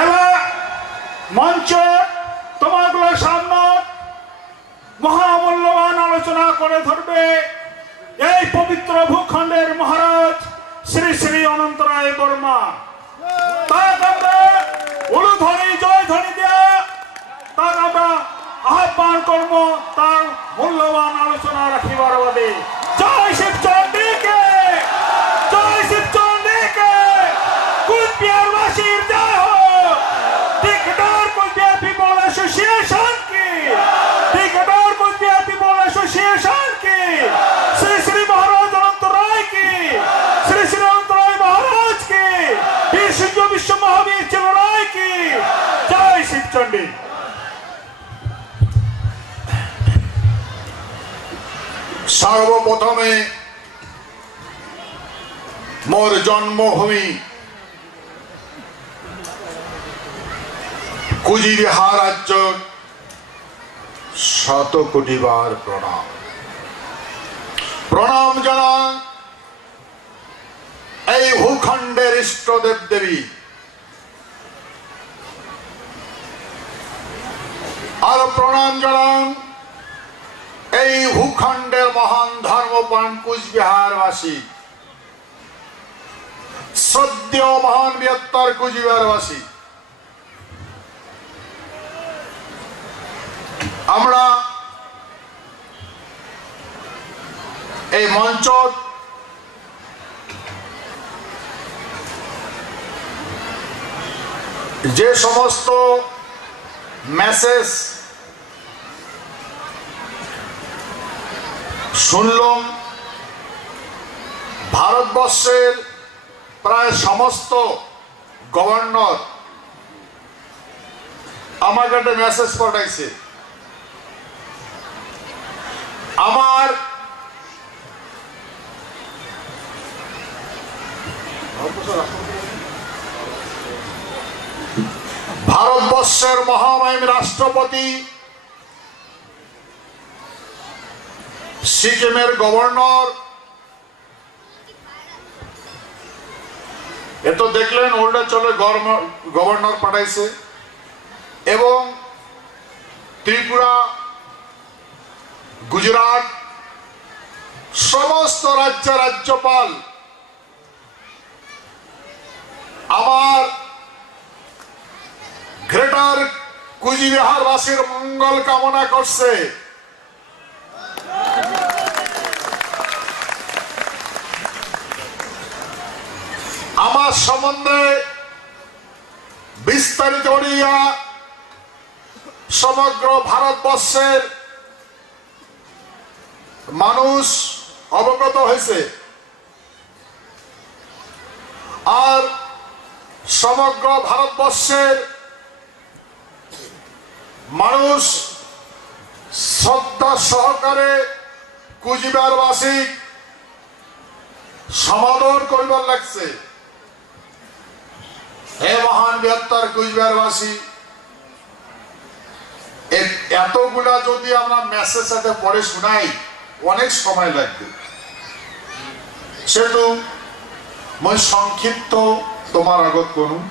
এবার মঞ্চ তোমাগুলোর সামনে মহামূল্যবান আলোচনা করে ধরবে এই পবিত্র ভূখণ্ডের মহারাজ শ্রী শ্রী অনন্ত রায় বর্মা। তার আমরা উলুধ্বনি জয় ধ্বনি দিয়ে তার আমরা আহ্বান করব তার মূল্যবান আলোচনা রাখিবার বাদে। জয় শিবচণ্ডীকে, জয় শিবচণ্ডীকে, কুচবিহারবাসীর জয় হোক। টিকেটার কুচবিহার পিপল অ্যাসোসিয়েশন কি, টিকেটার কুচবিহার পিপল অ্যাসোসিয়েশন কি, শ্রী শ্রী মহারাজ অনন্ত রায় কি, শ্রী শ্রী অনন্ত রায় মহারাজ কি, বীর সিংহ বিশ্ব মহাবীর চির রায় কি। জয় শিবচণ্ডী। সর্বপ্রথমে মোর জন্মভূমি কুচবিহার রাজ্য শত কোটিবার প্রণাম। প্রণাম জানান এই ভূখণ্ডের ইষ্টদেব দেবী, আর প্রণাম জানান এই ভূখণ্ডের মহান ধর্মপ্রাণ কুচবিহারবাসী, শ্রদ্ধেয় মহান বৃহত্তর কুচবিহারবাসী। আমরা এই মঞ্চ যে সমস্ত মেসেজ শুনলাম, ভারতবর্ষের প্রায় সমস্ত গভর্নর আমাকে একটা মেসেজ পাঠাইছে। আমার ভারতবর্ষের মহামহিম রাষ্ট্রপতি, সিকিমের গভর্নর, এ তো দেখলেন অরুণাচলের গভর্নর পাঠাইছে, এবং ত্রিপুরা, গুজরাট, সমস্ত রাজ্যের রাজ্যপাল আমার গ্রেটার কুচবিহারবাসীর মঙ্গল কামনা করছে। আমার সম্বন্ধে বিস্তারিত করিয়া সমগ্র ভারতবর্ষের মানুষ অবগত হয়েছে, আর সমগ্র ভারতবর্ষের মানুষ শ্রদ্ধা সহকারে কুচবিহারবাসী সমাদর করিবার লাগছে। হে মহান বৃহত্তর কুচবিহারবাসী, এতগুলা যদি আমরা মেসেজ সাথে পড়ে শোনাই অনেক সময় লাগবে, সেহেতু মই সংক্ষিপ্ত তোমার আগত করুন।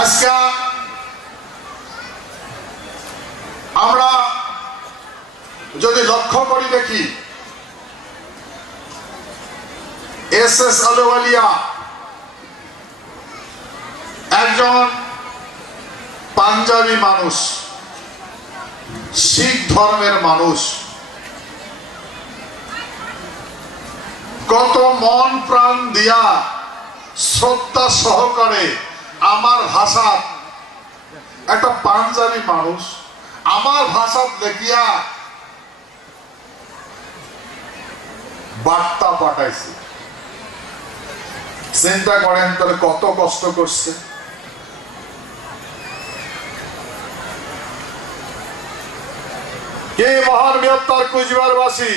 আজকে আমরা যদি লক্ষ্য করি দেখি, এস আলুওয়ালিয়া একজন পাঞ্জাবি মানুষ, শিখ ধর্মের মানুষ, কত মন প্রাণ দিয়া শ্রদ্ধা সহকারে আমার ভাষা, একটা পাঞ্জাবি মানুষ আমার ভাষা দেখিয়া বার্তা পাঠাইছে। চিন্তা করেন তাহলে কত কষ্ট করছে। কে মহান বৃহত্তর কুচবিহারবাসী,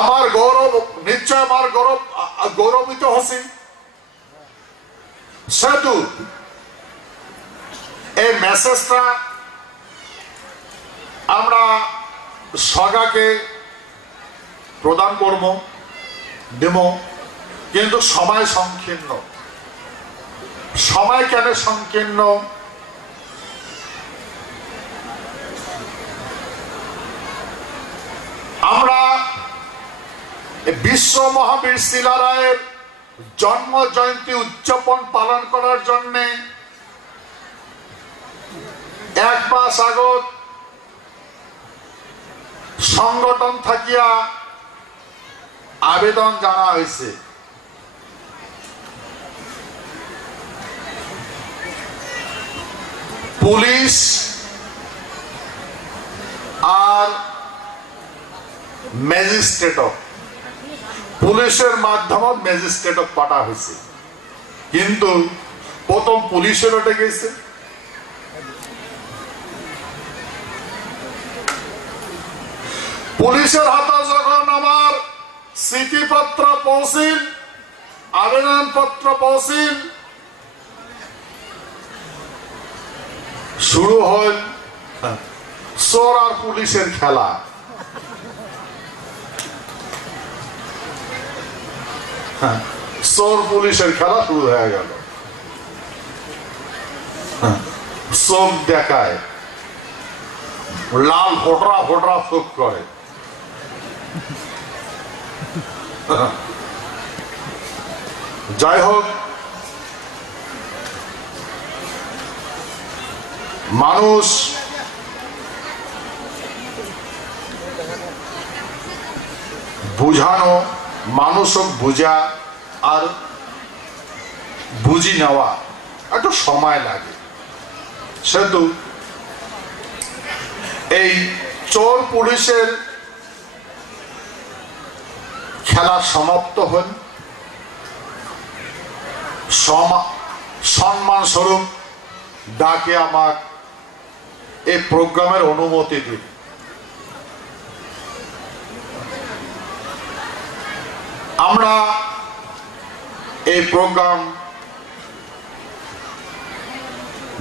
আমার গৌরব, নিশ্চয় আমার গৌরবিত হচ্ছি। সেহেতু এই মেসেজটা আমরা সগাকে প্রদান করব দেব, কিন্তু সময় সংকীর্ণ। সময় কেন সংকীর্ণ? আমরা বিশ্ব মহাবীর শিলারায়ের জন্ম জয়ন্তী উদযাপন পালন করার জন্য 1 মাস আগত সংগঠন থাকিয়া আবেদন জানা হয়েছে। পুলিশ আর ম্যাজিস্ট্রেটক, পুলিশের মাধ্যমে ম্যাজিস্ট্রেটক পাঠা হয়েছে, কিন্তু প্রথম পুলিশের ওটা গেছে। পুলিশের হাতে যখন আমার চিঠিপত্র পৌঁছিল, আবেদনপত্র পৌঁছিল, শুরু হল চোর আর পুলিশের খেলা। চোর পুলিশের খেলা শুরু হয়ে গেল। চোখ দেখায়, লাল ফোটরা ফোটরা চোখ করে। যাই হোক, মানুষ বুঝানো, মানুষক বুঝা আর বুঝি নেওয়া একটু সময় লাগে। সেহেতু এই চোর পুলিশের খেলা সমাপ্ত হল। সম্মান স্বরূপ ডাকে আমার এই প্রোগ্রামের অনুমতি দিন। আমরা এই প্রোগ্রাম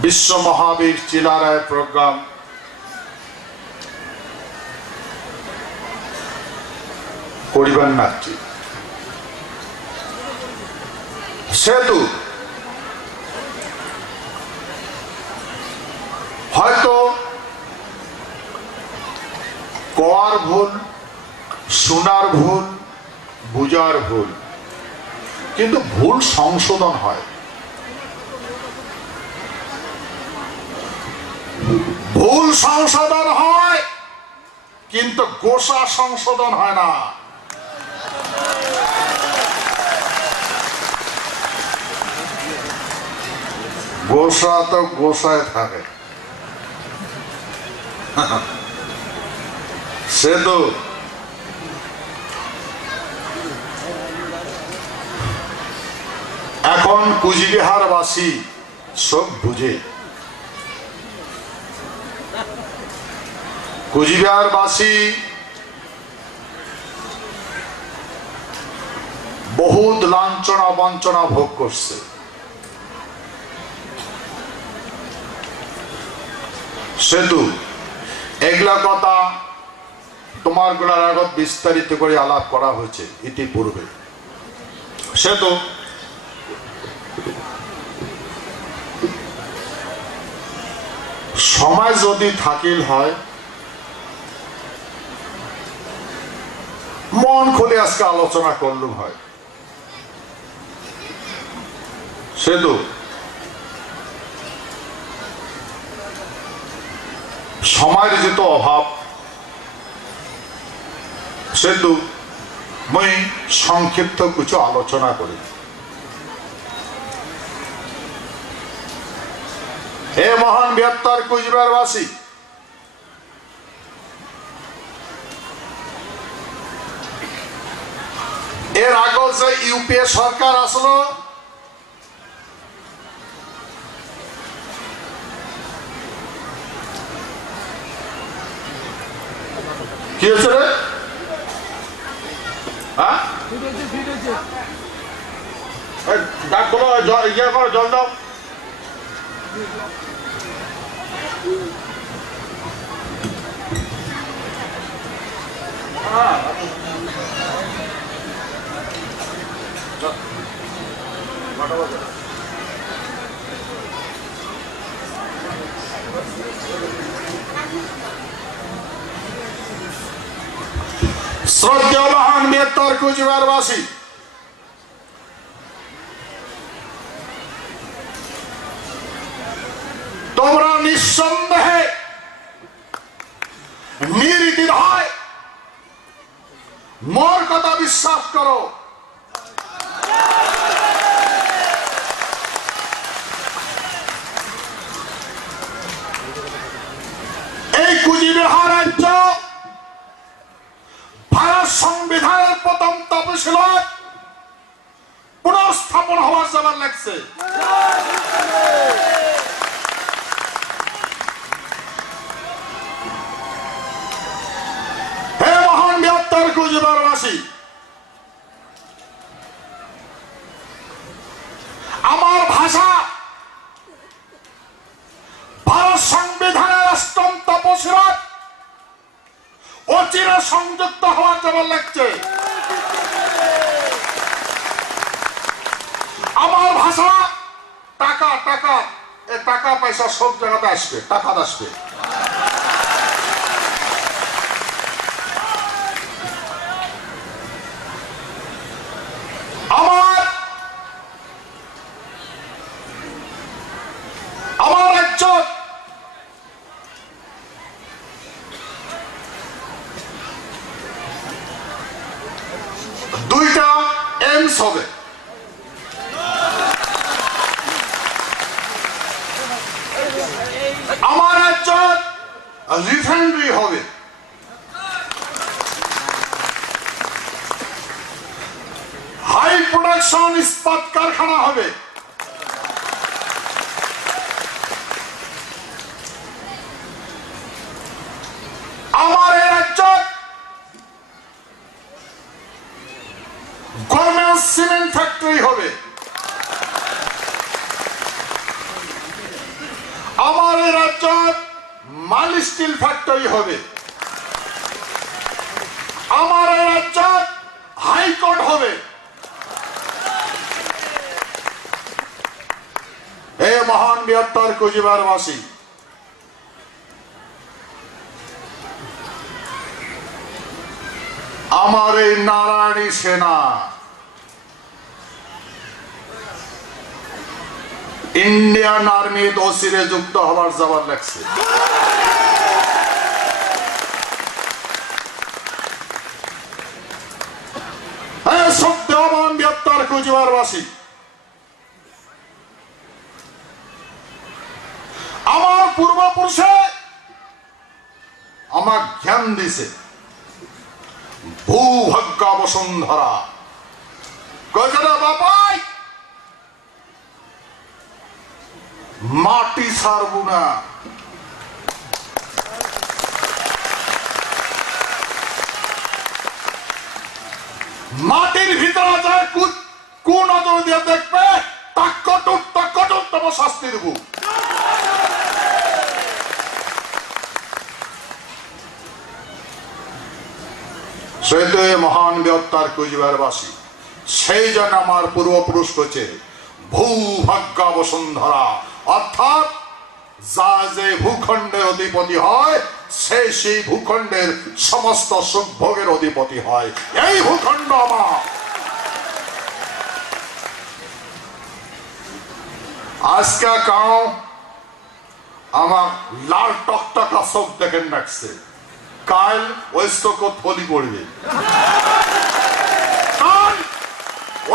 বিশ্ব মহাবীর চিলারায় প্রোগ্রাম করিবেন না। সেহেতু হয়তো কোয়ার ভুল, শোনার ভুল, বুঝার ভুল, কিন্তু ভুল সংশোধন হয়। ভুল সংশোধন হয়, কিন্তু গোসা সংশোধন হয় না। গোসা তো গোসায় থাকে। সে তো এখন কুচবিহারবাসী সব বুঝে। কুচবিহারবাসী বহুত লাঞ্ছনা বঞ্চনা ভোগ করছে। সেতু এগুলা কথা তোমার গুলার আগত বিস্তারিত করে আলাপ করা হয়েছে ইতিপূর্বে। সেতু সময় যদি থাকিল হয়, মন খুলে আজকে আলোচনা করলুম হয়। সেতু সময়ের যেত অভাব, সেতু মই সংক্ষিপ্ত কিছু আলোচনা করি। হে মহান বৃহত্তর কুচবিহারবাসী, এর আগে যে ইউপিএ সরকার আসলো, কি হয়েছে রে? ডাক করো, ইয়ে করো, জল দাও। শ্রদ্ধেয় মহান বৃহত্তর কুচবিহারবাসী, তোমরা নিঃসন্দেহে নির্দ্বিধায় মোর কথা বিশ্বাস করো। এই কুচবিহার রাজ্য ভারত সংবিধানের প্রথম তফসিলত পুনঃস্থাপন হওয়ার যাবার লাগছে। হে মহান বৃহত্তর কুচবিহারবাসী, আমার ভাষা ভারত সংবিধানের অষ্টম তফসিলত অচিরে সংযুক্ত হওয়ার যাবার লাগছে। আমার ভাষা টাকা টাকা, এ টাকা পয়সা সব জায়গাতে আসবে, টাকা আসবে। আমার রাজ্য দুইটা এমস হবে। আমার রাজ্য রিফাইনারি হবে। হাই প্রোডাকশন ইস্পাত কারখানা হবে। আমার এই রাজ্য গভর্নমেন্ট সিমেন্ট ফ্যাক্টরি হবে। আমার এই রাজ্য মাল স্টিল ফ্যাক্টরি হবে। আমার এই রাজ্য হাইকোর্ট হবে। হে মহান বৃহত্তর কুচবিহারবাসী, আমার এই নারায়ণী সেনা ইন্ডিয়ান আর্মি দোষীরে যুক্ত হবার যাবার লাগছে। সত্যবান বৃহত্তর কুচবিহারবাসী, আমার পূর্বপুরুষে আমার জ্ঞান দিছে ভূভাগ্য বসুন্ধরা। কয়টা বাবাই মাটি ছাড়ব না। মাটির ভিতরে যায় কোন নজর দিয়ে দেখবে, তাক কঠোরতম শাস্তি দেব। সেতু মহান বৃহত্তর কুচবিহারবাসী, সেই জন্য আমার পূর্বপুরুষ হচ্ছে ভূভাগ্য বসুন্ধরা, অর্থাৎ যা যে ভূখণ্ডের অধিপতি হয় সে সেই ভূখণ্ডের সমস্ত সুখ ভোগের অধিপতি হয়। এই ভূখণ্ড আমার। আজকে কাউ আমার লাল টকটকা চোখ দেখেন রাখছে, কাল ওই চোখত ফলি পড়বে, কাল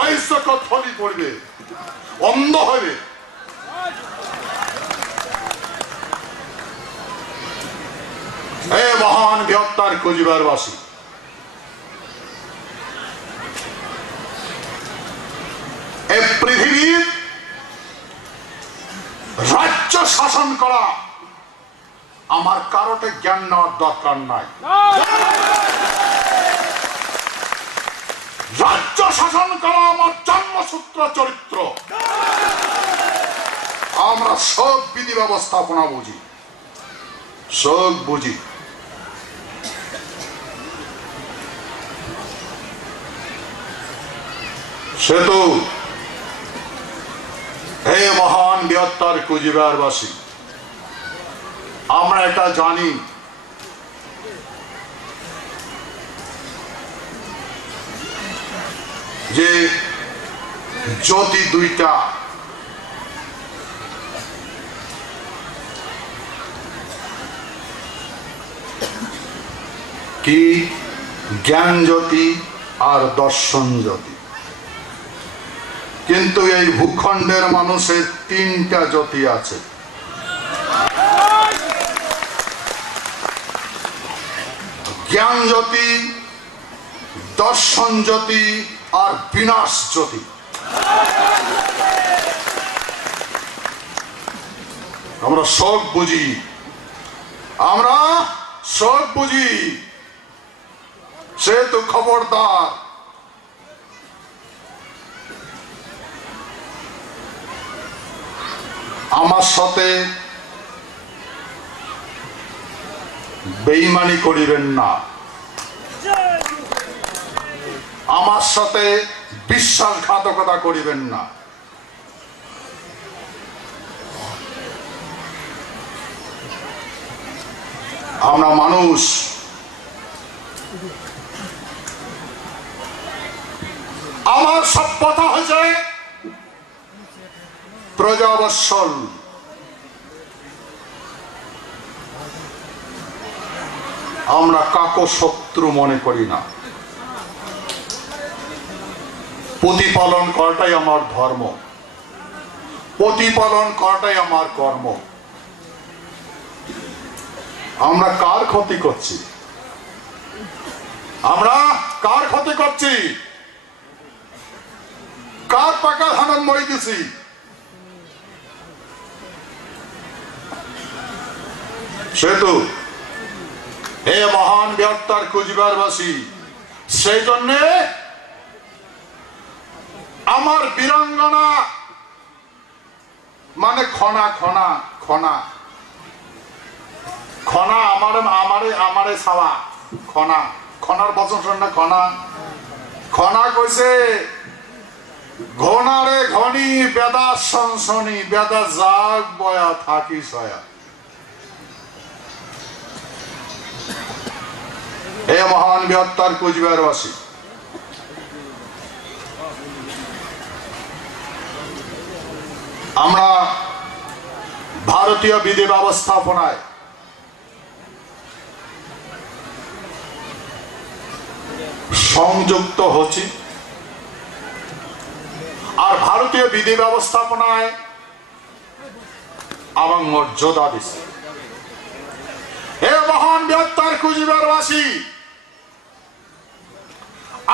ওই চোখত ফলি পড়বে, অন্ধ হবে। হে মহান বৃহত্তর কুচবিহারবাসী, এই পৃথিবীর রাজ্য শাসন করা আমার কারোতে জ্ঞান নেওয়ার দরকার নাই। রাজ্য শাসন করা আমার জন্মসূত্র চরিত্র। আমরা সব বিধি ব্যবস্থাপনা বুঝি, সব বুঝি। সে তো বৃহত্তর কুচবিহারবাসী আমরা এটা জানি যে জ্যোতি দুইটা, কি জ্ঞান জ্যোতি আর দর্শন জ্যোতি। কিন্তু এই ভূখণ্ডের মানুষের তিনটা জ্যোতি আছে। জ্ঞান জ্যোতি, দর্শন জ্যোতি আর বিনাশ জ্যোতি। আমরা সব বুঝি, আমরা সব বুঝি, সে তো খবরদার আমার সাথে বেঈমানি করিবেন না, আমার সাথে বিশ্বাসঘাতকতা করিবেন না। আমরা মানুষ, আমার সভ্যতা হয়েছে প্রজাবৎসল। আমরা কাকো শত্রু মনে করি না। প্রতিপালন করাটাই আমার ধর্ম, প্রতিপালন করাটাই আমার কর্ম। আমরা কার ক্ষতি করছি? আমরা কার ক্ষতি করছি? কার পাকা ধান মরিতেছি? সেতু হে মহান বৃহত্তর কুচবিহারবাসী, সেই জন্যে আমার বীরাঙ্গনা মানে খনা খনা খনা খনা আমারে আমারে আমারে ছাওয়া খনা, খনার বচন শোন না, খনা খনা কইছে ঘনারে ঘনি বেদা সনসনি বেদা জাগ বয়া থাকি সয়া। হে মহান বৃহত্তর কুচবিহারবাসী, আমরা ভারতীয় বিধি ব্যবস্থাপনায় সংযুক্ত হচ্ছি আর ভারতীয় বিধি ব্যবস্থাপনায় আমার মর্যাদা দিচ্ছে। হে মহান বৃহত্তর কুচবিহারবাসী,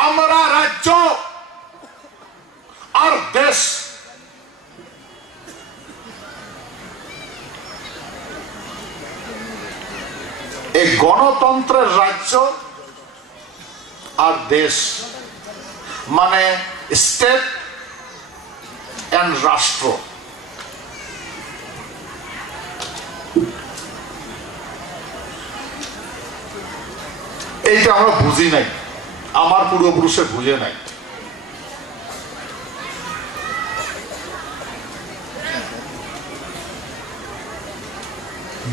আমরা রাজ্য আর দেশ এই গণতন্ত্রের রাজ্য আর দেশ মানে স্টেট এন্ড রাষ্ট্র। এইটা আমরা বুঝি নাই, আমার পূর্বপুরুষে বুঝে নাই।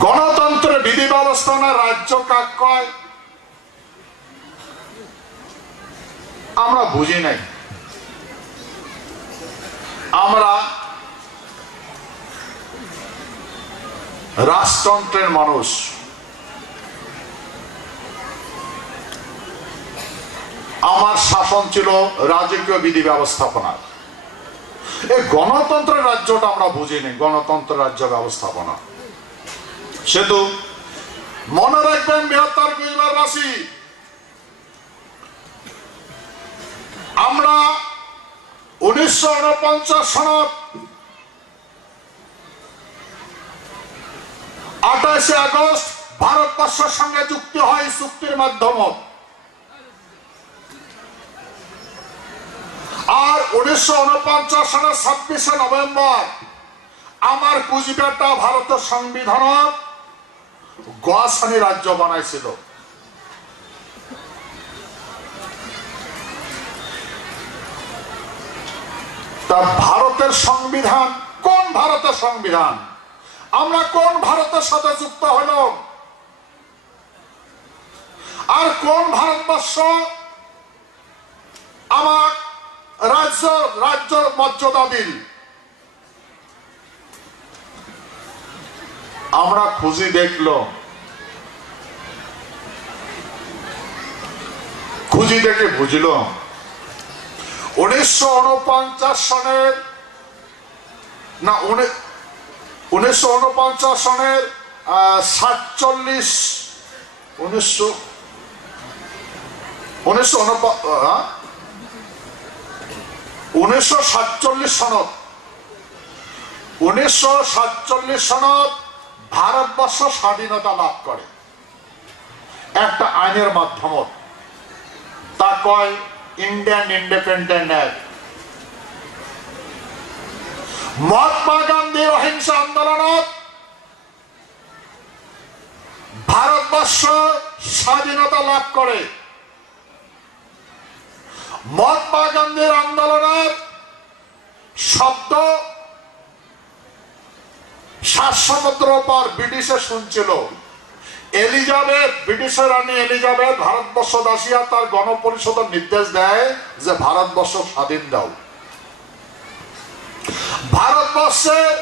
গণতন্ত্রের বিধি ব্যবস্থাপনা রাজ্য কাক কয় আমরা বুঝি নাই। আমরা রাজতন্ত্রের মানুষ। আমার শাসন ছিল রাজকীয় বিধি ব্যবস্থাপনা। এই গণতন্ত্রের রাজ্যটা আমরা বুঝি নাই, গণতন্ত্র রাজ্য ব্যবস্থাপনা। সেতু মনে রাখবেন বৃহত্তর কুচবিহারবাসী, আমরা 1949 সনত 28 আগস্ট ভারতবর্ষের সঙ্গে চুক্তি হয় চুক্তির মাধ্যমে। আর 1949 সালের 26 নভেম্বর আমার কুচবিহারটা ভারতের সংবিধানত গোয়াসানি রাজ্য বানাইছিল। তা ভারতের সংবিধান কোন ভারতের সংবিধান? আমরা কোন ভারতের সাথে যুক্ত হলাম? আর কোন ভারতবর্ষ আমার রাজ্যের মর্যাদা দিল? আমরা খুঁজি দেখল, খুঁজি দেখে বুঝল 1949 সনের না 1949 সনের 47 সনত ভারতবর্ষ স্বাধীনতা লাভ করে একটা আইনের মাধ্যমে, তা কয় ইন্ডিয়ান ইন্ডিপেন্ডেন্ট অ্যাক্ট। মহাত্মা গান্ধীর অহিংসা আন্দোলনত ভারতবর্ষ স্বাধীনতা লাভ করে। মহাত্মা গান্ধীর আন্দোলনের শব্দ সাত সমুদ্র পর ব্রিটিশে শুনছিল। এলিজাবেথ, ব্রিটিশের রানী এলিজাবেথ ভারতবর্ষ দাসিয়া তার গণপরিষদের নির্দেশ দেয় যে ভারতবর্ষ স্বাধীন দাও। ভারতবর্ষের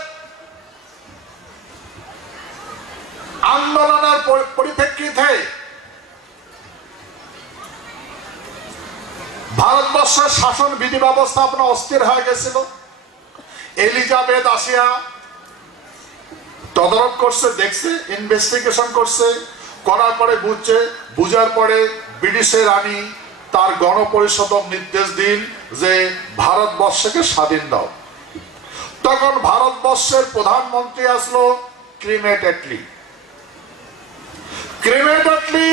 আন্দোলনের পরিপ্রেক্ষিতে ভারতবর্ষের শাসন বিধি ব্যবস্থা আপনার অস্থির হয়ে গেছিল। এলিজাবেথ আসিয়া তদারক করছে, দেখছে, ইনভেস্টিগেশন করছে, করার পরে বুঝছে, বুঝার পরে ব্রিটিশের রানী তার গণপরিষদ নির্দেশ দিন যে ভারতবর্ষকে স্বাধীন দাও। তখন ভারতবর্ষের প্রধানমন্ত্রী আসলো ক্রিমেট অ্যাটলি। ক্রিমেট অ্যাটলি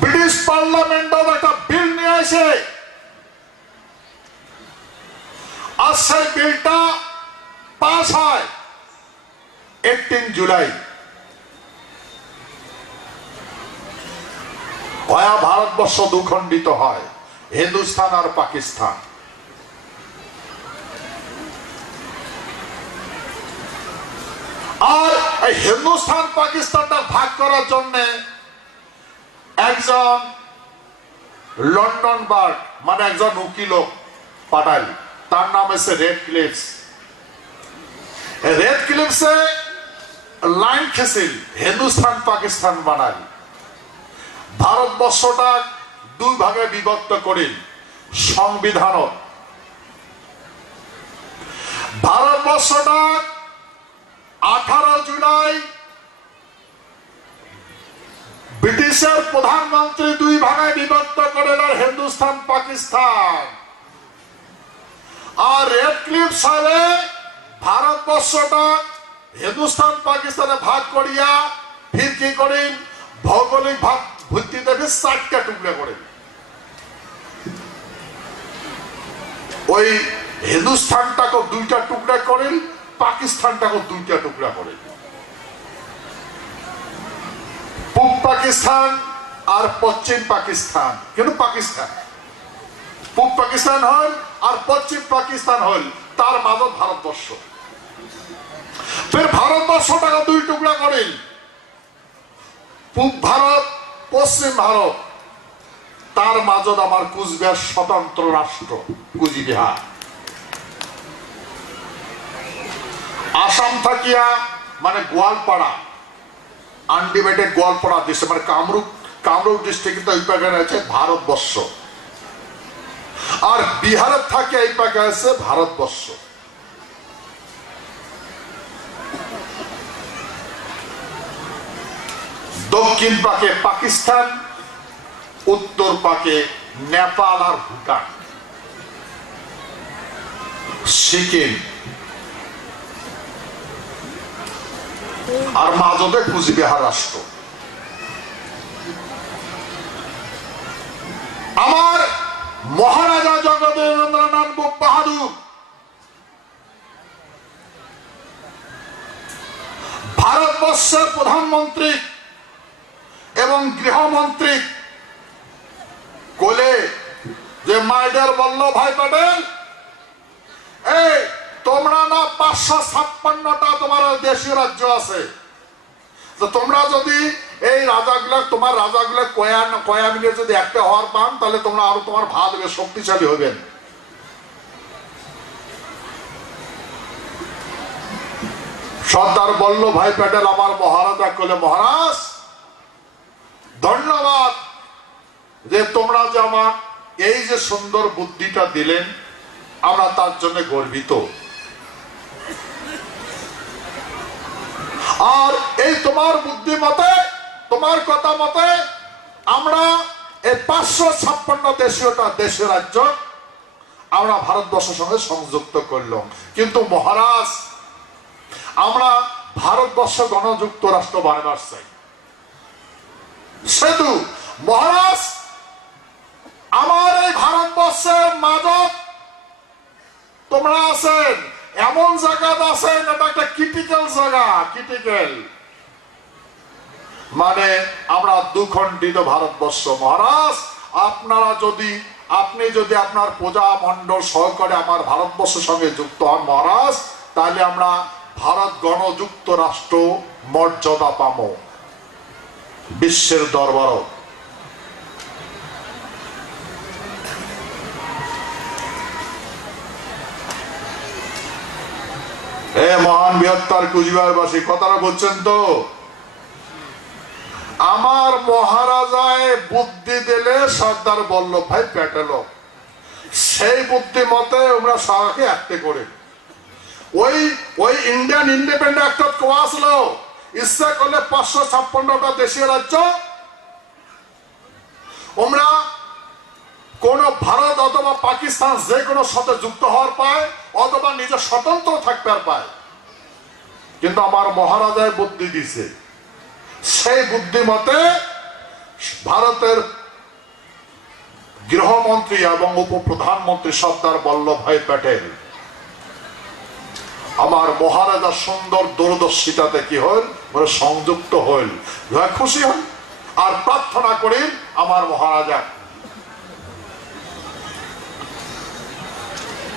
ব্রিটিশ পার্লামেন্টে একটা বিল নিয়ে আসে, আর সেই বিলটা পাস হয় 18 জুলাই। ভারতবর্ষ দুখণ্ডিত হয়, হিন্দুস্তান আর পাকিস্তান। আর এই হিন্দুস্তান পাকিস্তানটা ভাগ করার জন্য একজন লন্ডন বার্ড মানে একজন উকিল পাঠাল, তার নাম হচ্ছে রেড ক্লিফস। রেড ক্লিফসে লাইন খেছিল হিন্দুস্তান পাকিস্তান বানাল। ভারতবর্ষটা দুই ভাগে বিভক্ত করিল সংবিধানত। ভারতবর্ষটা 18 জুলাই ব্রিটিশের প্রধানমন্ত্রী দুই ভাগে বিভক্ত করিল হিন্দুস্তান পাকিস্তান। আর রেড ক্লিফ সালে ভারতবর্ষটা হিন্দুস্তান পাকিস্তানে ভাগ করিয়া ফির কি করেন ভৌগোলিক ভাগ ভিত্তিতে 4টা টুকরা করেন। ওই হিন্দুস্তানটাকে 2টা টুকরা করেন, পাকিস্তানটাকে 2টা টুকরা করেন। পূব পাকিস্তান আর পশ্চিম পাকিস্তান, কিন্তু পাকিস্তান পূব পাকিস্তান হল আর পশ্চিম পাকিস্তান হল, তার মাঝে ভারতবর্ষ। ফের ভারতবর্ষটাকে 2 টুকরা করেন, পূব ভারত পশ্চিম ভারত, তার মাঝে আমার কুচবিহার স্বতন্ত্র রাষ্ট্র কুচবিহার। আসাম থাকিয়া মানে গোয়ালপাড়া, আনডিভাইডেড গোয়ালপাড়া ডিস্ট্রিক্ট মানে কামরূপ ডিস্ট্রিক্ট ওই পাকে রয়েছে ভারতবর্ষ। আর বিহারের থাকে এই পাকে আছে ভারতবর্ষ। দক্ষিণ পাকে পাকিস্তান, উত্তর পাকে নেপাল আর ভুটান, সিকিম, আর মাঝে কুচবিহার রাষ্ট্র। আমার মহারাজা জগদেন্দ্রনাথ বাহাদুর ভারতবর্ষের প্রধানমন্ত্রী এবং গৃহমন্ত্রী কোলে যে মাই ডিয়ার বল্লভ ভাই প্যাটেল, তোমরা না 556টা তোমার দেশীয় রাজ্য আছে, তো তোমরা যদি এই রাজাগুলা তোমার রাজাগুলা কয়া মিলে যদি একটা হওয়ার পান, তাহলে তোমরা আরো তোমার ভাত হবে, শক্তিশালী হবেন। সর্দার বল্লভভাই প্যাটেল আমার মহারাজা কলে, মহারাজ ধন্যবাদ যে তোমরা যে আমার এই যে সুন্দর বুদ্ধিটা দিলেন, আমরা তার জন্য গর্বিত। আর এই তোমার বুদ্ধি মতে, তোমার কথা মতে আমরা এই 556 দেশীয় রাজ্য আমরা ভারতবর্ষের সঙ্গে সংযুক্ত করলাম। কিন্তু মহারাজ, আমরা ভারতবর্ষ গণযুক্ত রাষ্ট্র বানাবার চাই। সেতু মহারাজ, আমার এই ভারতবর্ষের মাজত তোমরা আছেন, এমন জায়গা আছেন, এটা একটা ক্রিটিক্যাল জায়গা। ক্রিটিক্যাল মানে আমরা দুখণ্ডিত ভারতবর্ষ। মহারাজ, আপনি যদি আপনার প্রজা মন্ডল সহকারে আমার ভারতবর্ষের সঙ্গে যুক্ত হন মহারাজ, তাহলে আমরা ভারত গণযুক্ত রাষ্ট্র মর্যাদা পাব বিশ্বের দরবার। মহান বৃহত্তর কুচবিহারবাসী, কথাটা বলছেন তো? আমার মহারাজায় বুদ্ধি দিলে সর্দার বল্লভভাই প্যাটেল, সেই বুদ্ধি মতে আমরা সবাইকে একতে করে ওই ইন্ডিয়ান ইন্ডিপেন্ডেন্ট অ্যাক্ট কোয়া আসলো, ইচ্ছা করলে 556টা দেশীয় রাজ্য আমরা কোন ভারত অথবা পাকিস্তান যে কোনো সাথে যুক্ত হওয়ার পায়, অথবা নিজের স্বতন্ত্র থাকবার পায়। কিন্তু আমার মহারাজায় বুদ্ধি দিছে, সেই বুদ্ধি মতে ভারতের গৃহমন্ত্রী এবং উপপ্রধানমন্ত্রী সর্দার বল্লভভাই প্যাটেল আমার মহারাজার সুন্দর দূরদর্শিতাতে কি হল, সংযুক্ত হইল। খুশি হল আর প্রার্থনা করি আমার মহারাজা,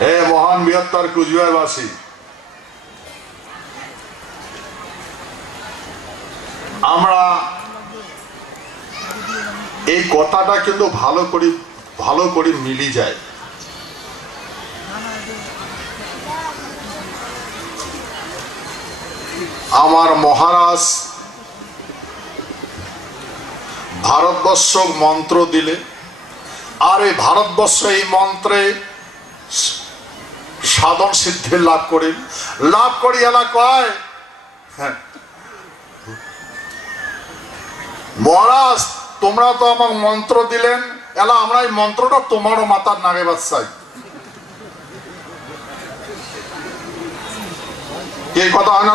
হে মহান বৃহত্তর কুচবিহারবাসী, আমরা এই কথাটা কিন্তু ভালো করে মিলি যায়। আমার মহারাজ ভারতবর্ষ মন্ত্র দিলে, আর এই ভারতবর্ষ এই মন্ত্রে সাধন সিদ্ধি লাভ করি এলাকায়। মহারাজ, তোমরা তো আমার মন্ত্র দিলেন, এলা আমরা এই মন্ত্রটা তোমারও মাথার নাগে বাচ্চাই। এই কথা হয় না?